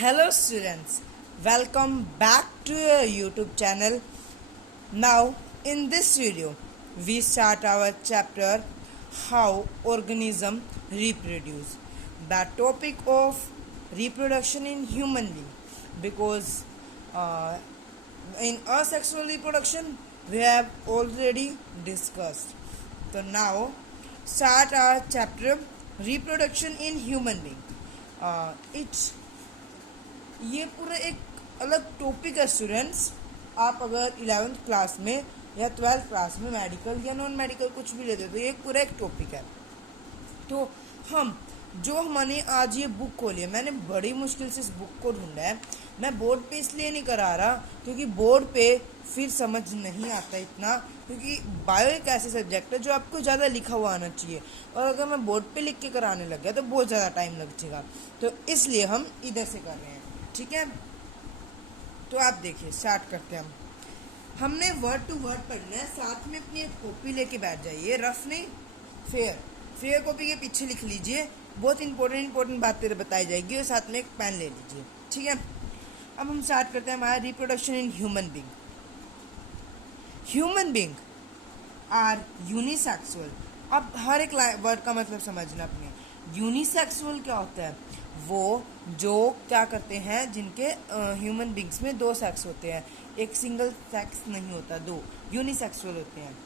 Hello students, welcome back to your YouTube channel. Now in this video we start our chapter how organism reproduce. The topic of reproduction in human being because uh, in asexual reproduction we have already discussed. So now start our chapter reproduction in human being. It's ये पूरा एक अलग topic है students. आप अगर 11th class में या 12th class में मेडिकल या नॉन मेडिकल कुछ भी लेते तो ये पूरा एक टॉपिक है. तो हमने आज ये बुक खोली है, मैंने बड़ी मुश्किल से इस बुक को ढूंढा है. मैं बोर्ड पे इसलिए नहीं करा रहा क्योंकि बोर्ड पे फिर समझ नहीं आता इतना, क्योंकि बायो एक ऐसे सब्जेक्ट है जो आपको ज़्यादा लिखा हुआ आना चाहिए, और अगर मैं बोर्ड पे लिख के कराने लग गया तो बहुत ज़्यादा टाइम लग जाएगा. तो इसलिए हम इधर से कर रहे हैं. ठीक है, तो आप देखिए स्टार्ट करते हैं. हमने वर्ड टू वर्ड पढ़ना है, साथ में अपनी एक कॉपी लेके बैठ जाइए. रफ नहीं, फेयर कॉपी के पीछे लिख लीजिए. बहुत इंपॉर्टेंट बातें बताई जाएगी और साथ में एक पेन ले लीजिए. ठीक है, अब हम स्टार्ट करते हैं हमारा reproduction in human being. Human being are unisexual. अब हर एक वर्ड का मतलब समझना अपने. यूनिसेक्सुअल क्या होता है? वो जो क्या करते हैं जिनके ह्यूमन बींग्स में दो सेक्स होते हैं, एक सिंगल सेक्स नहीं होता, दो यूनिसेक्सुअल होते हैं.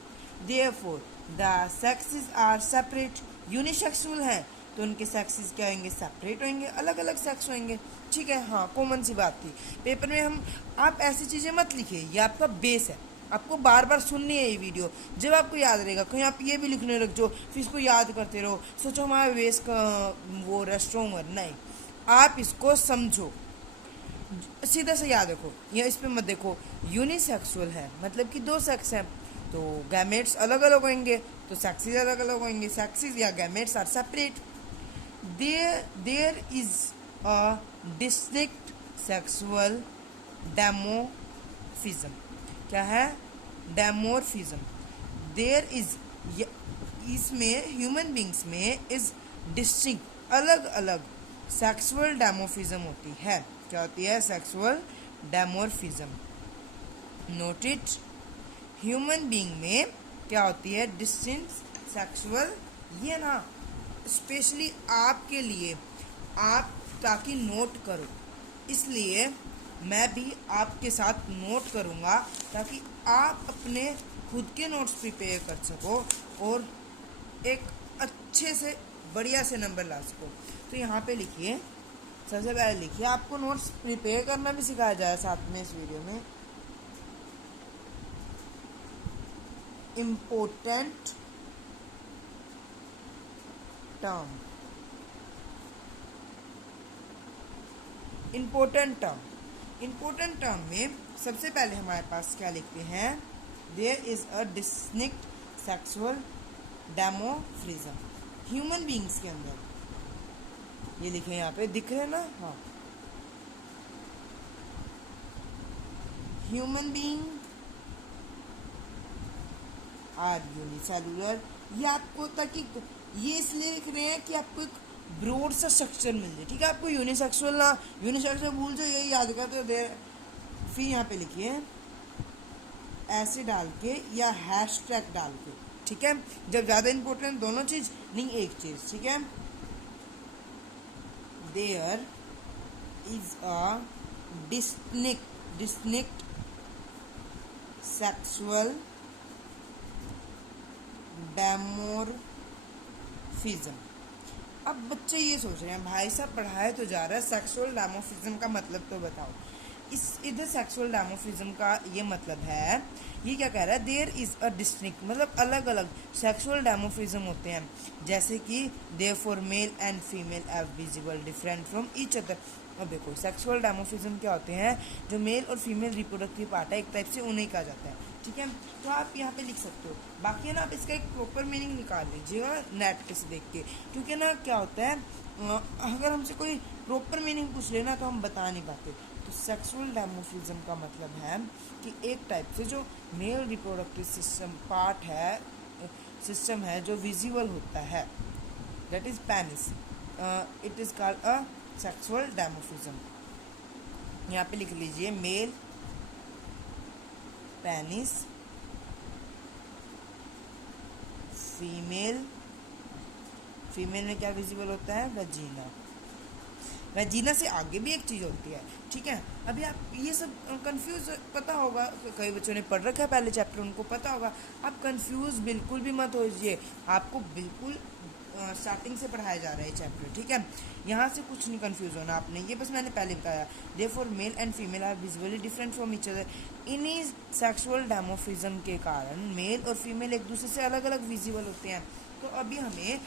Therefore the sexes are separate. Unisexual हैं तो उनके सेक्सेस क्या होंगे? सेपरेट होंगे, अलग अलग सेक्स होंगे. ठीक है, हाँ कॉमन सी बात थी. पेपर में आप ऐसी चीज़ें मत लिखिए, ये आपका बेस है. आपको बार बार सुननी है ये वीडियो, जब आपको याद रहेगा. कहीं आप ये भी लिखने रख जो फिर इसको याद करते रहो, सोचो हमारा वेस का वो रेस्ट्रोंगर. नहीं, आप इसको समझो, सीधा से याद रखो. या इस पर मत देखो. यूनिसेक्सुअल है मतलब कि दो सेक्स हैं, तो गैमेट्स अलग अलग होंगे, तो सेक्सेस अलग अलग होंगे. सेक्सेस या gametes are separate. There is a distinct sexual dimorphism. क्या है? डेमोर्फिज्म. देयर इज, इसमें ह्यूमन बींग्स में इज डिस्टिंक्ट अलग अलग सेक्सुअल डेमोफिज्म होती है. क्या होती है? Sexual dimorphism. Note it. Human being में क्या होती है? Distinct sexual. ये ना स्पेशली आपके लिए, आप ताकि नोट करो, इसलिए मैं भी आपके साथ नोट करूँगा ताकि आप अपने खुद के नोट्स प्रिपेयर कर सको और एक अच्छे से बढ़िया से नंबर ला सको. तो यहाँ पे लिखिए, सबसे पहले लिखिए, आपको नोट्स प्रिपेयर करना भी सिखाया जाए साथ में इस वीडियो में. Important term. इम्पोर्टेंट टर्म में सबसे पहले हमारे पास क्या लिखते हैं? There is a distinct sexual dimorphism. Human beings के अंदर ये लिखे, यहाँ पे दिख रहे हैं ना? हाँ, ह्यूमन बीइंग आर यूनिसेलुलर. ये आपको ताकि ये इसलिए लिख रहे हैं कि आपको एक ब्रॉड सा स्ट्रक्चर मिल जाए. ठीक है, आपको यूनिसेक्सुअल भूल जाओ, यही याद करते दे. फिर यहाँ पे लिखिए ऐसे डाल के या हैशटैग डाल के. ठीक है, जब ज़्यादा इंपॉर्टेंट दोनों चीज़ नहीं, एक चीज़. ठीक है, there is a distinct sexual dimorphism. अब बच्चे ये सोच रहे हैं, भाई साहब पढ़ाया तो जा रहा है, सेक्सुअल डेमोफिज्म का मतलब तो बताओ. इधर सेक्सुअल डेमोफिज्म का ये मतलब है, ये क्या कह रहा है? देयर इज अ डिस्टिंक्ट मतलब अलग अलग सेक्सुअल डेमोफिज्म होते हैं, जैसे कि therefore male and female are visible different from each other. अब देखो सेक्सुअल डेमोफिज्म क्या होते हैं? जो मेल और फीमेल रिप्रोडक्टिव पार्ट है एक टाइप से, उन्हें कहा जाता है. ठीक है, तो आप यहाँ पे लिख सकते हो. बाकी है ना, आप इसका एक प्रॉपर मीनिंग निकाल लीजिएगा नेट पे से देख के, क्योंकि ना क्या होता है, अगर हमसे कोई प्रॉपर मीनिंग पूछ लेना तो हम बता नहीं पाते. तो सेक्सुअल डेमोफिज्म का मतलब है कि एक टाइप से जो मेल रिप्रोडक्टिव सिस्टम है जो विजिबल होता है, that is penis. It is called a sexual dimorphism. यहाँ पे लिख लीजिए मेल पेनिस, फीमेल में क्या विजिबल होता है, वजीना। वजीना से आगे भी एक चीज़ होती है, ठीक है। अभी आप ये सब कंफ्यूज पता होगा, कई बच्चों ने पढ़ रखा है पहले चैप्टर, उनको पता होगा। आप कंफ्यूज बिल्कुल भी मत होइए, आपको बिल्कुल स्टार्टिंग से पढ़ाया जा रहा है चैप्टर, ठीक है। यहाँ से कुछ नहीं कंफ्यूज होना आपने, ये बस मैंने पहले बताया। Therefore male and female are visually different from each other. इन्हीं सेक्सुअल डेमोफिज्म के कारण मेल और फीमेल एक दूसरे से अलग अलग विजिबल होते हैं। तो अभी हमें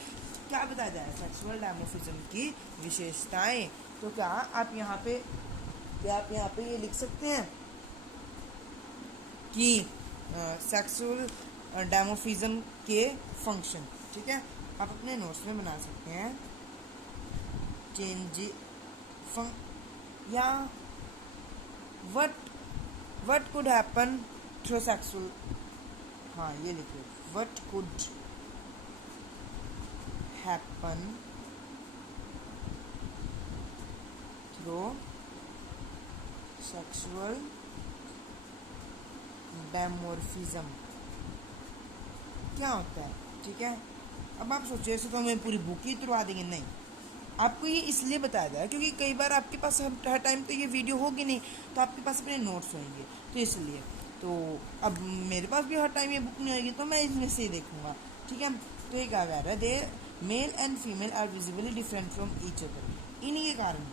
क्या बताया जाए, सेक्सुअल डायमोफिज्म की विशेषताएं। तो क्या आप यहाँ पे ये लिख सकते हैं कि सेक्सुअल डायमोफिज्म के फंक्शन, ठीक है। आप अपने नोट्स में बना सकते हैं चेंज या what could happen through sexual, हाँ ये लिखिए, what could happen through sexual dimorphism। क्या होता है, ठीक है। अब आप सोचिए, ऐसे तो हमें पूरी बुक ही तुड़वा देंगे, नहीं। आपको ये इसलिए बताया जाए क्योंकि कई बार आपके पास हर टाइम तो ये वीडियो होगी नहीं, तो आपके पास अपने नोट्स होंगे, तो इसलिए। तो अब मेरे पास भी हर टाइम ये बुक नहीं होगी, तो मैं इसमें से ही देखूंगा, ठीक है। तो ये क्या कह रहा है, they male and female are visibly different from each other. इन्हीं के कारण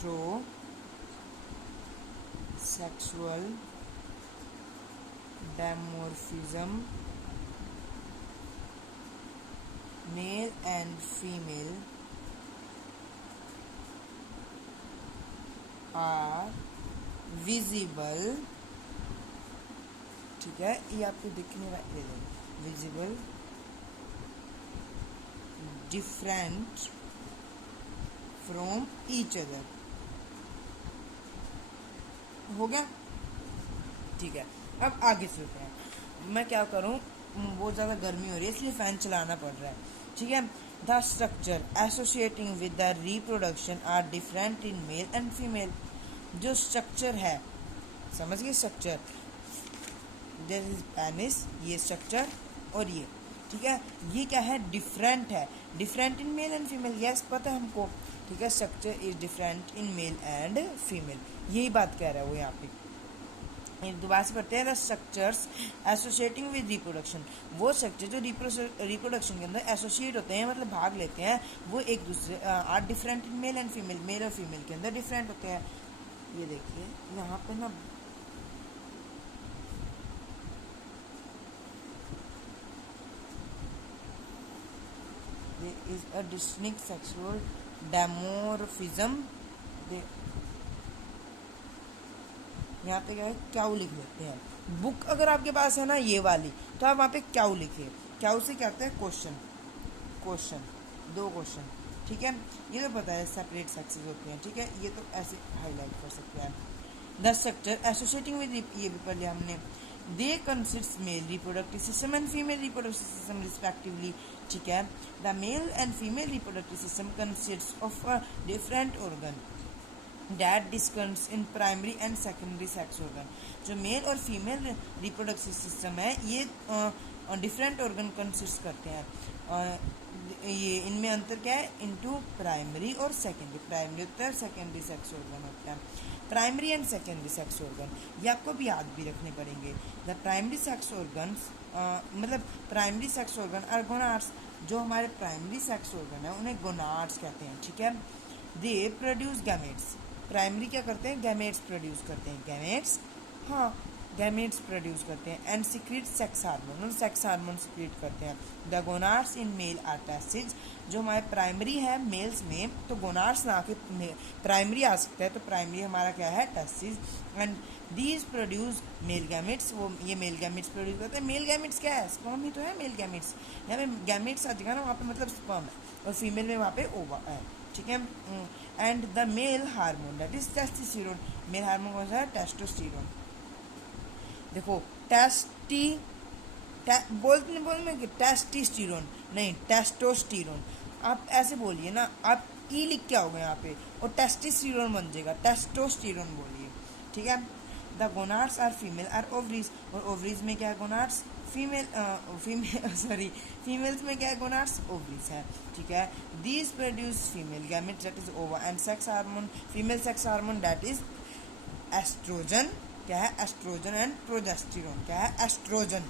through sexual dimorphism male and female are visible, ठीक है। ये आपको दिखने वाले visible different from each other, हो गया, ठीक है। अब आगे चलते हैं। मैं क्या करूं, बहुत ज़्यादा गर्मी हो रही है इसलिए फ़ैन चलाना पड़ रहा है, ठीक है। The structure associating with the reproduction are different in male and female. जो स्ट्रक्चर है, समझ गए, स्ट्रक्चर, दिस इज पेनिस, ये स्ट्रक्चर और ये, ठीक है। ये क्या है, डिफरेंट है, different in male and female, yes पता है हमको, ठीक है। Structure is different in male and female, यही बात कह रहा है वो यहाँ पे। दोबारा से पढ़ते हैं, the structures associating with reproduction. वो स्ट्रक्चर जो रिप्रोडक्शन के अंदर एसोसिएट होते हैं, मतलब भाग लेते हैं, वो एक दूसरे are different in male and female, male और फीमेल के अंदर डिफरेंट होते हैं। ये देखिए यहाँ पे ना, there is a distinct sexual dimorphism। यहाँ पे क्या है, क्याऊ लिख लेते हैं। बुक अगर आपके पास है ना ये वाली, तो आप वहाँ पे क्याऊ लिखिए। क्याऊ से क्या होता है, क्वेश्चन, दो क्वेश्चन, ठीक है। ये तो पता है सेपरेट सेक्सेस होते हैं, ठीक है। ये तो ऐसे हाईलाइट कर सकते हैं। द स्ट्रक्चर एसोसिएटिंग विद, ये भी पढ़ लिया हमने। They consist male reproductive system and female reproductive system respectively, ठीक है। The mail and female reproductive system consist of a different organ that discerns in primary and secondary sex organ। जो mail और female reproductive system है, ये different organ consist करते हैं। ये इनमें अंतर क्या है, इनटू प्राइमरी और सेकेंडरी। प्राइमरी होता है, सेकेंडरी सेक्स ऑर्गन होता है। Primary and secondary sex organ ये आपको भी याद भी रखने पड़ेंगे। द प्राइमरी सेक्स ऑर्गन्स, मतलब primary sex organ are gonads. जो हमारे प्राइमरी सेक्स ऑर्गन है उन्हें गोनाड्स कहते हैं, ठीक है। They produce gametes. प्राइमरी क्या करते हैं, गैमेट्स प्रोड्यूस करते हैं, गैमेट्स, हाँ गैमेट्स प्रोड्यूस करते हैं। एंड सीक्रेट सेक्स हार्मोन, और सेक्स हार्मोन सीक्रेट करते हैं। The gonads in male are testes. जो हमारे प्राइमरी है मेल्स में, तो गोनाड्स ना के प्राइमरी आ सकता है, तो प्राइमरी हमारा क्या है, testes. And these produce male gametes, वो ये मेल गैमेट्स प्रोड्यूस करते हैं। मेल गैमेट्स क्या है, स्पर्म ही तो है मेल गैमेट्स। यहाँ पे गैमेट्स आ जाएगा ना, वहाँ पे मतलब स्पर्म है, और फीमेल में वहाँ पे ओवा है, ठीक है। And the male hormone that is testosterone. Male hormone कौन सा है, टेस्टोस्टेरोन। देखो बोलने कि टेस्टोस्टेरोन नहीं, टेस्टोस्टेरोन। आप ऐसे बोलिए ना, आप ई लिख के आओगे यहाँ पे और टेस्टोस्टेरोन बन जाएगा, टेस्टोस्टेरोन बोलिए, ठीक है। The gonads are female are ovaries, और ओवरीज में क्या है, गोनाड्स। फीमेल सॉरी फीमेल्स में क्या है, गोनाड्स, ओवरीज है, ठीक है। These produce female gametes that is ova and sex hormone, female sex hormone that is oestrogen, क्या है, एस्ट्रोजन एंड प्रोजेस्टेरोन, क्या है, एस्ट्रोजन।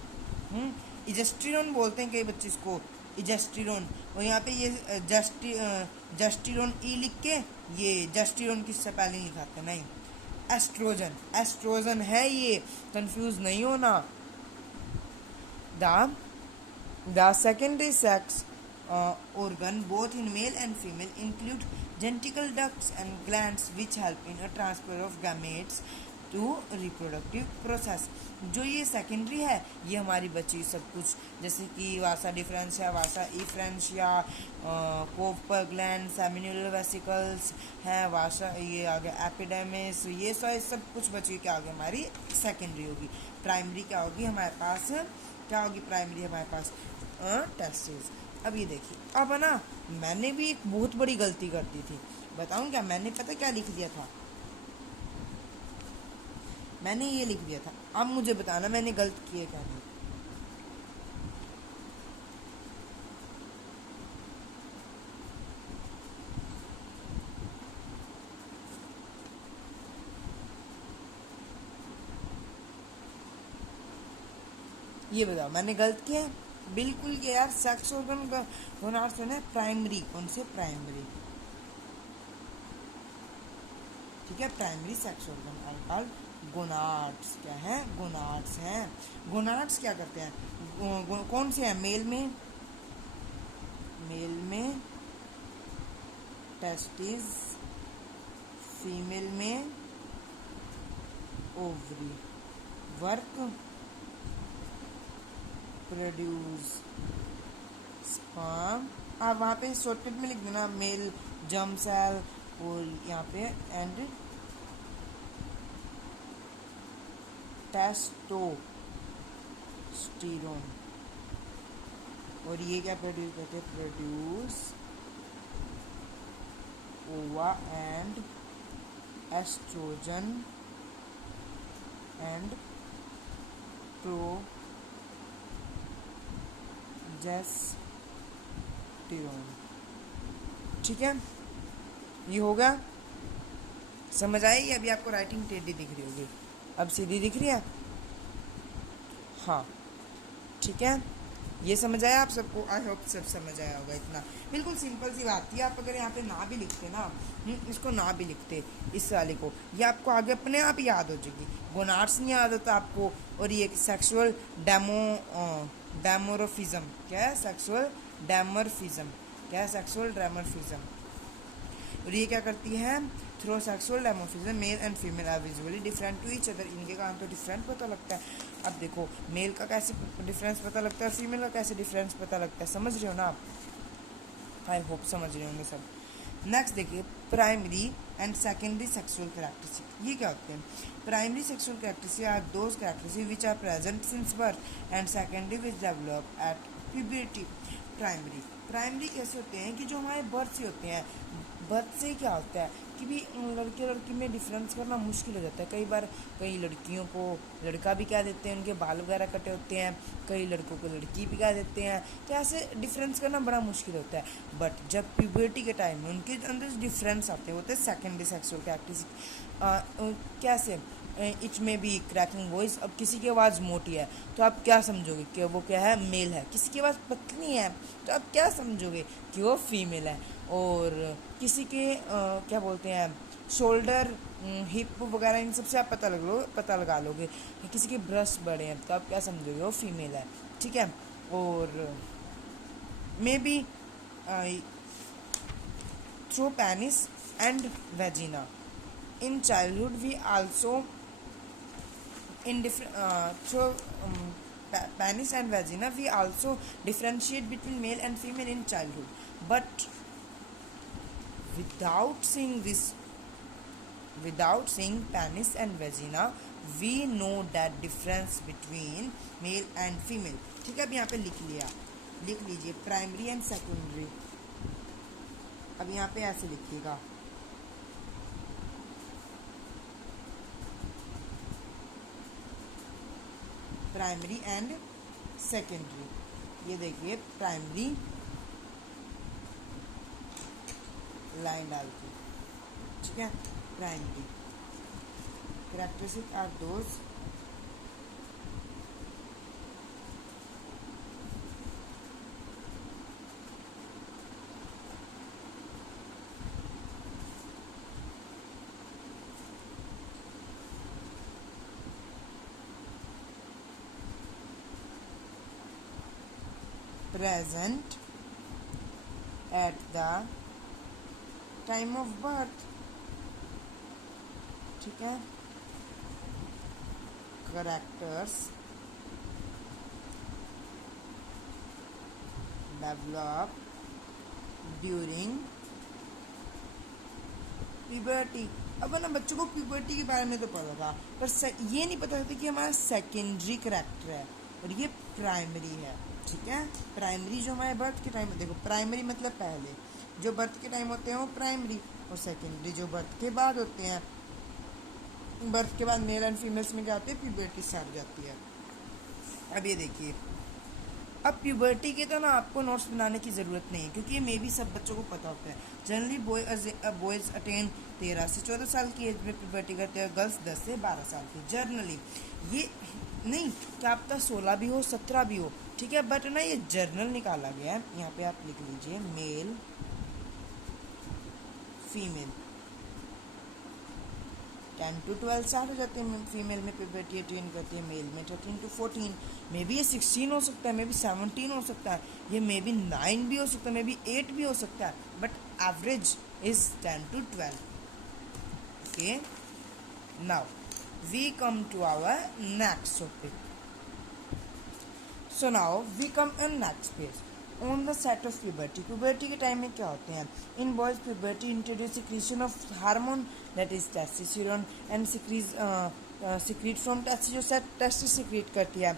इजेस्ट्रोन बोलते हैं कई बच्चे इसको, इजेस्ट्रोन, और यहाँ पे ये जस्टिरोन ई लिख के ये जस्टिरोन किससे पहले लिखाते हैं, नहीं, एस्ट्रोजन, एस्ट्रोजन है ये, कंफ्यूज नहीं होना। The secondary sex organ both in male and female include genital ducts and glands which help in a transfer of gametes to reproductive process। जो ये सेकेंडरी है ये हमारी बची सब कुछ, जैसे कि वासा डिफरेंस या वासा इफ्रेंस या कोपर ग्लैंड, सेमिनुलर वेसिकल्स है, वासा ये आ गया एपिडेमिस, ये सब कुछ बची क्या होगी हमारी सेकेंडरी होगी। प्राइमरी क्या होगी हमारे पास, क्या होगी प्राइमरी हमारे पास, टेस्टिस। अब ये देखिए, अब ना मैंने भी एक बहुत बड़ी गलती कर दी थी, बताऊं क्या, मैंने पता क्या लिख दिया था, मैंने ये लिख दिया था, अब मुझे बताना मैंने गलत किए क्या नहीं। ये बताओ मैंने गलत किया है, बिल्कुल ये यार, सेक्स ऑर्गन का गोनाड्स है ना प्राइमरी, कौन से प्राइमरी, ठीक है, primary sex organ are called gonads, क्या है, गोनाड्स हैं। गोनाड्स क्या करते हैं, कौन से हैं, मेल में टेस्टिस, फीमेल में ओवरी, वर्क प्रोड्यूस स्पर्म, आप वहाँ पे शॉर्टकट में लिख देना मेल जर्म सेल, और यहाँ पे एंड टेस्टोस्टेरोन, और ये क्या प्रोड्यूस करते हैं, प्रोड्यूस ओवा एंड एस्ट्रोजन एंड प्रोजेस्टेरोन, ठीक है। ये होगा, समझ आई, अभी आपको राइटिंग टेढ़ी दिख रही होगी, अब सीधी दिख रही है, हाँ ठीक है। ये समझ आया आप सबको, आई होप सब समझ आया होगा, इतना बिल्कुल सिंपल सी बात थी। आप अगर यहाँ पे ना भी लिखते ना, इसको ना भी लिखते इस वाले को, ये आपको आगे अपने आप याद हो जाएगी। गोनाड्स नहीं याद होता आपको, और ये सेक्सुअल डैमोरोफिज्म, क्या है, सेक्सुअल डैमोरफिज्म, क्या है, सेक्सुअल डैमोरफिज्म, और ये क्या करती है, through sexual dimorphism male and female are visually different to each other, इनके कारण तो डिफरेंट पता लगता है। अब देखो मेल का कैसे डिफरेंस पता लगता है और फीमेल का कैसे डिफरेंस पता लगता है, समझ रहे हो ना आप, आई होप समझ रहे होंगे सब। नेक्स्ट देखिए, primary and secondary sexual characteristic, ये क्या होते हैं, primary sexual characteristic are those characteristic which are present since birth and secondary which develop at puberty. Primary कैसे होते हैं कि जो हमारे बर्थ से होते हैं, बर्थ से क्या होता है कि भी लड़के लड़की में डिफरेंस करना मुश्किल हो जाता है। कई बार कई लड़कियों को लड़का भी कह देते हैं, उनके बाल वगैरह कटे होते हैं, कई लड़कों को लड़की भी कह देते हैं, तो ऐसे डिफरेंस करना बड़ा मुश्किल होता है। बट जब प्यूबर्टी के टाइम में उनके अंदर डिफरेंस आते हैं, होते हैं सेकेंडरी सेक्सुअल कैरेक्टरिस्टिक। कैसे, इट में बी क्रैकिंग वॉइस, अब किसी की आवाज़ मोटी है तो आप क्या समझोगे कि वो क्या है, मेल है, किसी की आवाज़ पतली है तो आप क्या समझोगे कि वो फीमेल है, और किसी के क्या बोलते हैं, शोल्डर हिप वगैरह इन सबसे आप पता लगा लोगे। किसी के ब्रेस्ट बड़े हैं तो आप क्या समझोगे, वो फीमेल है, ठीक है। और may be through penis and vagina in childhood we also in through penis and vagina we also differentiate between male and female in childhood, but without seeing penis and vagina we know that difference between male and female, ठीक है। अब यहाँ पे लिख लीजिए primary and secondary, अब यहाँ पे ऐसे लिखिएगा, प्राइमरी एंड सेकेंडरी। ये देखिए प्राइमरी लाइन डाल के, ठीक है। Primary characteristic are those present at the time of birth, ठीक है। characters develop during puberty। अब ना बच्चों को प्यूबर्टी के बारे में तो पता था, पर ये नहीं पता था कि हमारा सेकेंडरी करैक्टर है और ये प्राइमरी है, ठीक है। प्राइमरी जो हमारे बर्थ के टाइम, देखो प्राइमरी मतलब पहले जो बर्थ के टाइम होते हैं वो प्राइमरी, और सेकेंडरी जो बर्थ के बाद होते हैं। बर्थ के बाद मेल एंड फीमेल्स में क्या होते हैं, प्यूबर्टी स्टार्ट हो जाती है। अब ये देखिए, अब प्यूबर्टी के तो ना आपको नोट्स बनाने की ज़रूरत नहीं है, क्योंकि ये मे भी सब बच्चों को पता होता है। जनरली बॉयज़ अटेन 13 से 14 साल की एज में प्यूबर्टी करते हैं, गर्ल्स 10 से 12 साल की। जर्नली ये नहीं क्या आपका 16 भी हो 17 भी हो, ठीक है, बट ना ये जर्नल निकाला गया है। यहाँ पे आप लिख लीजिए मेल फीमेल 10 to 12 स्टार्ट हो जाते हैं। फीमेल में प्यूबर्टी अटेन करती है, मेल में 13 to 14, मे बी ये 16 हो सकता है, मे बी 17 हो सकता है, ये मे बी 9 भी हो सकता है, मे बी 8 भी हो सकता है, but average is 10 to 12। Okay, now we come to our next topic. So now we come in next page on the set of puberty. Puberty के टाइम में क्या होते हैं, in boys puberty introduce secretion of hormone that is testosterone and secrete from testis, जो testis secrete करती है।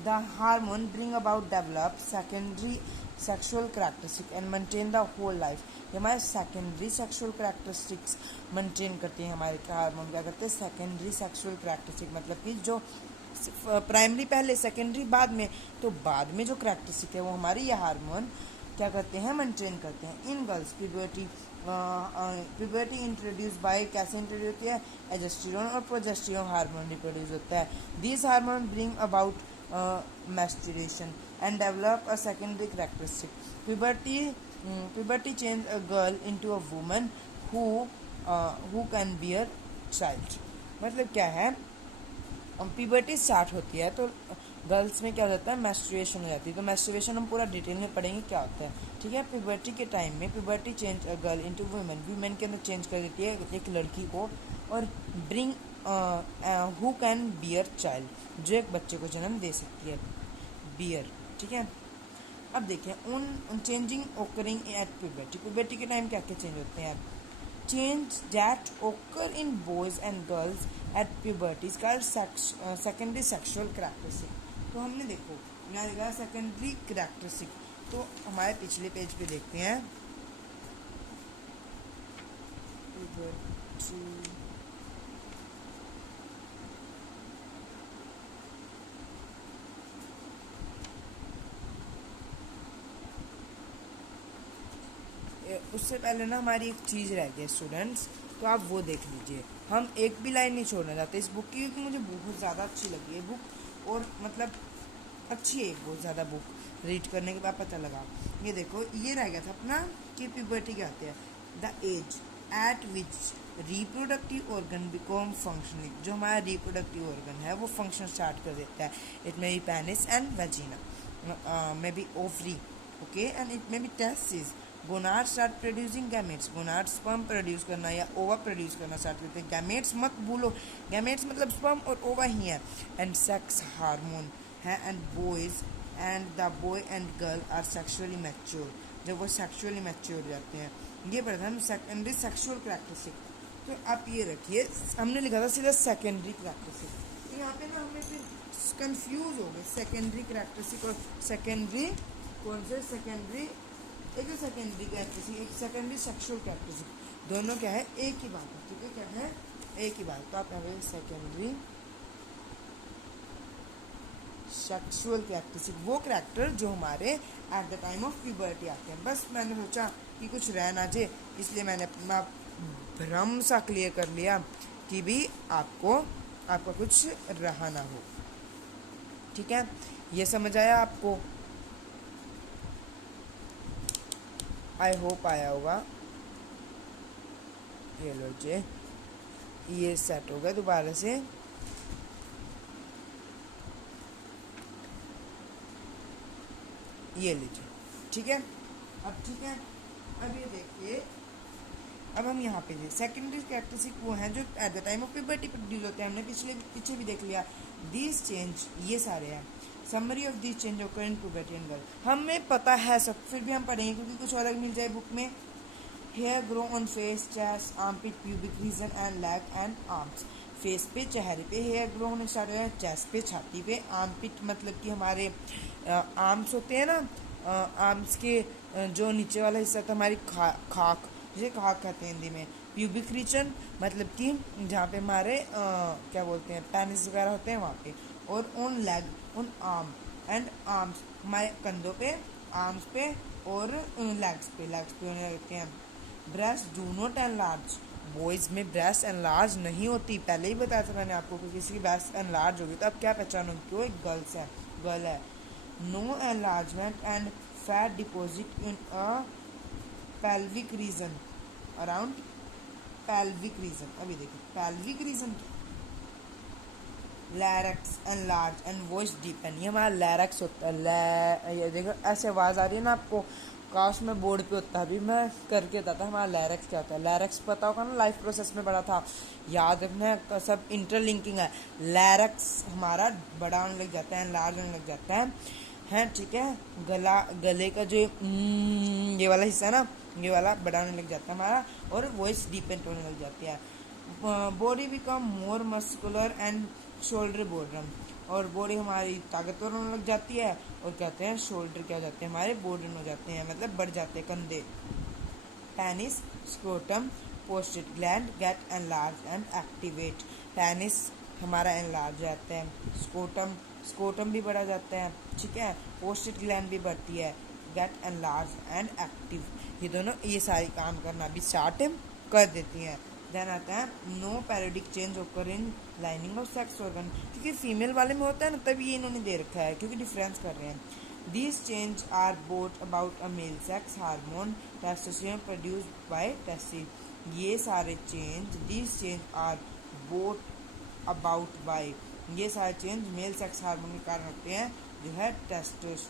The hormone bring about develop secondary sexual characteristic and maintain the whole life. ये हमारे सेकेंडरी सेक्सुअल करैक्टरिस्टिक्स मेंटेन करते हैं। हमारे hormone क्या करते हैं, सेकेंडरी सेक्सुअल करैक्टरिस्टिक, मतलब कि जो प्राइमरी पहले सेकेंडरी बाद में, तो बाद में जो करैक्टरिस्टिक है वो हमारी ये हार्मोन क्या करते हैं, मेंटेन करते हैं। In girls puberty introduced by, कैसे इंट्रोड्यूस होती है, एजेस्टेरोन और प्रोजेस्टेरोन हार्मोन रिप्रोड्यूस होता है। This hormone bring about menstruation and develop a secondary characteristic. Puberty change a girl into a woman who can bear child. मतलब क्या है, puberty start होती है तो गर्ल्स में क्या हो जाता है, मैस्टुरेशन हो जाती है। तो मैस्टुरेशन हम पूरा डिटेल में पढ़ेंगे क्या होता है, ठीक है। प्यूबर्टी के टाइम में puberty change a girl into women, women के अंदर चेंज कर देती है एक लड़की को, और bring who can bear child, जो एक बच्चे को जन्म दे सकती है, बियर, ठीक है। अब देखें उन changing occurring at puberty. Puberty के टाइम क्या क्या चेंज होते हैं, change that occur in boys and girls at puberty is called secondary sexual characteristic। तो हमने देखो यहाँ लिखा सेकेंडरी करैक्टरिस्टिक, तो हमारे पिछले पेज पे देखते हैं उससे पहले ना हमारी एक चीज़ रह गई स्टूडेंट्स, तो आप वो देख लीजिए। हम एक भी लाइन नहीं छोड़ना चाहते इस बुक की, क्योंकि मुझे बहुत ज़्यादा अच्छी लगी है बुक, और मतलब अच्छी है बहुत ज़्यादा बुक। रीड करने के बाद पता लगा, ये देखो ये रह गया था अपना कि प्यूबर्टी क्या आते हैं, the age at which reproductive organ become functioning. जो हमारा रिप्रोडक्टिव ऑर्गन है वो फंक्शन स्टार्ट कर देता है। It may be penis and vagina, may be ovary, okay, and it may be testis. Gonad start producing gametes, gonad sperm produce करना या ओवा प्रोड्यूस करना स्टार्ट करते हैं। गैमेट्स मत भूलो, गैमेट्स मतलब स्पर्म और ओवा ही है। एंड सेक्स हार्मोन है, and boys and the boy and girl are sexually mature. जब वो सेक्सुअली मैच्योर हो जाते हैं, ये पढ़ा था सेकेंडरी सेक्सुअल करैक्टरिस्टिक। तो आप ये रखिए, हमने लिखा था सीधा सेकेंडरी करैक्टरिस्टिक, तो यहाँ पे ना हमें फिर कंफ्यूज हो गए सेकेंडरी करैक्टरिस्टिक और सेकेंडरी कौन से, सेकेंडरी एक सेकेंडरी कैरेक्टरिस्टिक, एक सेकेंडरी सेक्सुअल कैरेक्टरिस्टिक, दोनों क्या है, एक ही बात है, ठीक है, क्या है, एक ही बात। तो आप यहाँ पे सेकेंडरी सेक्सुअल कैरेक्टरिस्टिक, वो कैरेक्टर जो हमारे at the time of puberty आते हैं। बस मैंने सोचा कि कुछ रह ना जाए, इसलिए मैंने अपना भ्रम सा क्लियर कर लिया कि भी आपका कुछ रहा ना हो। ठीक है, ये समझ आया आपको? आई होप आया होगा। ये लो जी, ये सेट हो गया दोबारा से। ये लीजिए, ठीक है। अब ठीक है, अब ये देखिए, अब हम यहाँ पे सेकेंडरी कैरेक्टरिस्टिक वो हैं जो at the time of puberty produce होते हैं। हमने पीछे भी देख लिया। दीज चेंज, ये सारे हैं। Summary of these change occur in puberty and girl, हमें पता है सब, फिर भी हम पढ़ेंगे क्योंकि कुछ अलग मिल जाए बुक में। Hair grow on face, chest, armpit, pubic region and leg and arms. Face पे, चेहरे पे हेयर ग्रो होने स्टार्ट हो जाए, चेस्ट पे, छाती पे, आर्मपिट मतलब कि हमारे आर्म्स होते हैं ना, आर्म्स के जो नीचे वाला हिस्सा था हमारी खाक, जिसे खाक कहते हैं हिंदी में। प्यूबिक रीजन मतलब कि जहाँ पे हमारे क्या बोलते हैं, पेनिस वगैरह होते हैं वहाँ पे। और on leg, on arm and arms, हमारे कंधों पे, आर्म्स पे और लेग्स पे होने लगते हैं। Breast do not enlarge, boys में ब्रेस्ट एनलार्ज नहीं होती, पहले ही बताया था मैंने आपको कि किसी की ब्रेस्ट एनलार्ज होगी तो अब क्या पहचान होगी, क्यों, एक गर्ल है। No enlargement and fat deposit in a pelvic region, around pelvic region। अभी देखिए pelvic region क्या, larynx enlarge and voice deepen, ये हमारा लैरक्स होता है। ये देखो ऐसे आवाज़ आ रही है ना आपको, काश में बोर्ड पे होता, अभी मैं करके बताता हमारा लैरक्स क्या होता है। लैरक्स पता होगा ना, लाइफ प्रोसेस में पढ़ा था, याद रखना, सब इंटरलिंकिंग है। लैरक्स हमारा बड़ा होने लग जाता है, एनलार्ज होने लग जाता है, ठीक है। गले का जो ये वाला हिस्सा है ना, ये वाला बड़ा होने लग जाता है हमारा, और वॉइस डीपेंड होने लग जाती है। Body become more muscular and shoulder boredom, और बॉडी हमारी ताकतवर होने लग जाती है, और कहते हैं शोल्डर क्या हो जाते हैं हमारे, बोर्डन हो जाते हैं, मतलब बढ़ जाते हैं कंधे। Penis, scrotum, prostate gland get enlarge and activate, penis हमारा एनलार्ज जाता है, स्क्रोटम भी बढ़ा जाता है, ठीक है। पोस्टेड ग्लैंड भी बढ़ती है, गेट एनलार्ज एंड एक्टिव, ये दोनों ये सारी काम करना भी स्टार्ट कर देती हैं। देन आता है नो पैरोडिक चेंज ओकर इन लाइनिंग ऑफ सेक्स ऑर्गन, क्योंकि फीमेल वाले में होता है ना, तभी ये इन्होंने दे रखा है, क्योंकि डिफरेंस कर रहे हैं। These change are both about a male sex hormone testosterone produced by testis, ये सारे change, these change are both about by, ये सारे चेंज मेल सेक्स हार्मोन के कारण होते हैं, जो है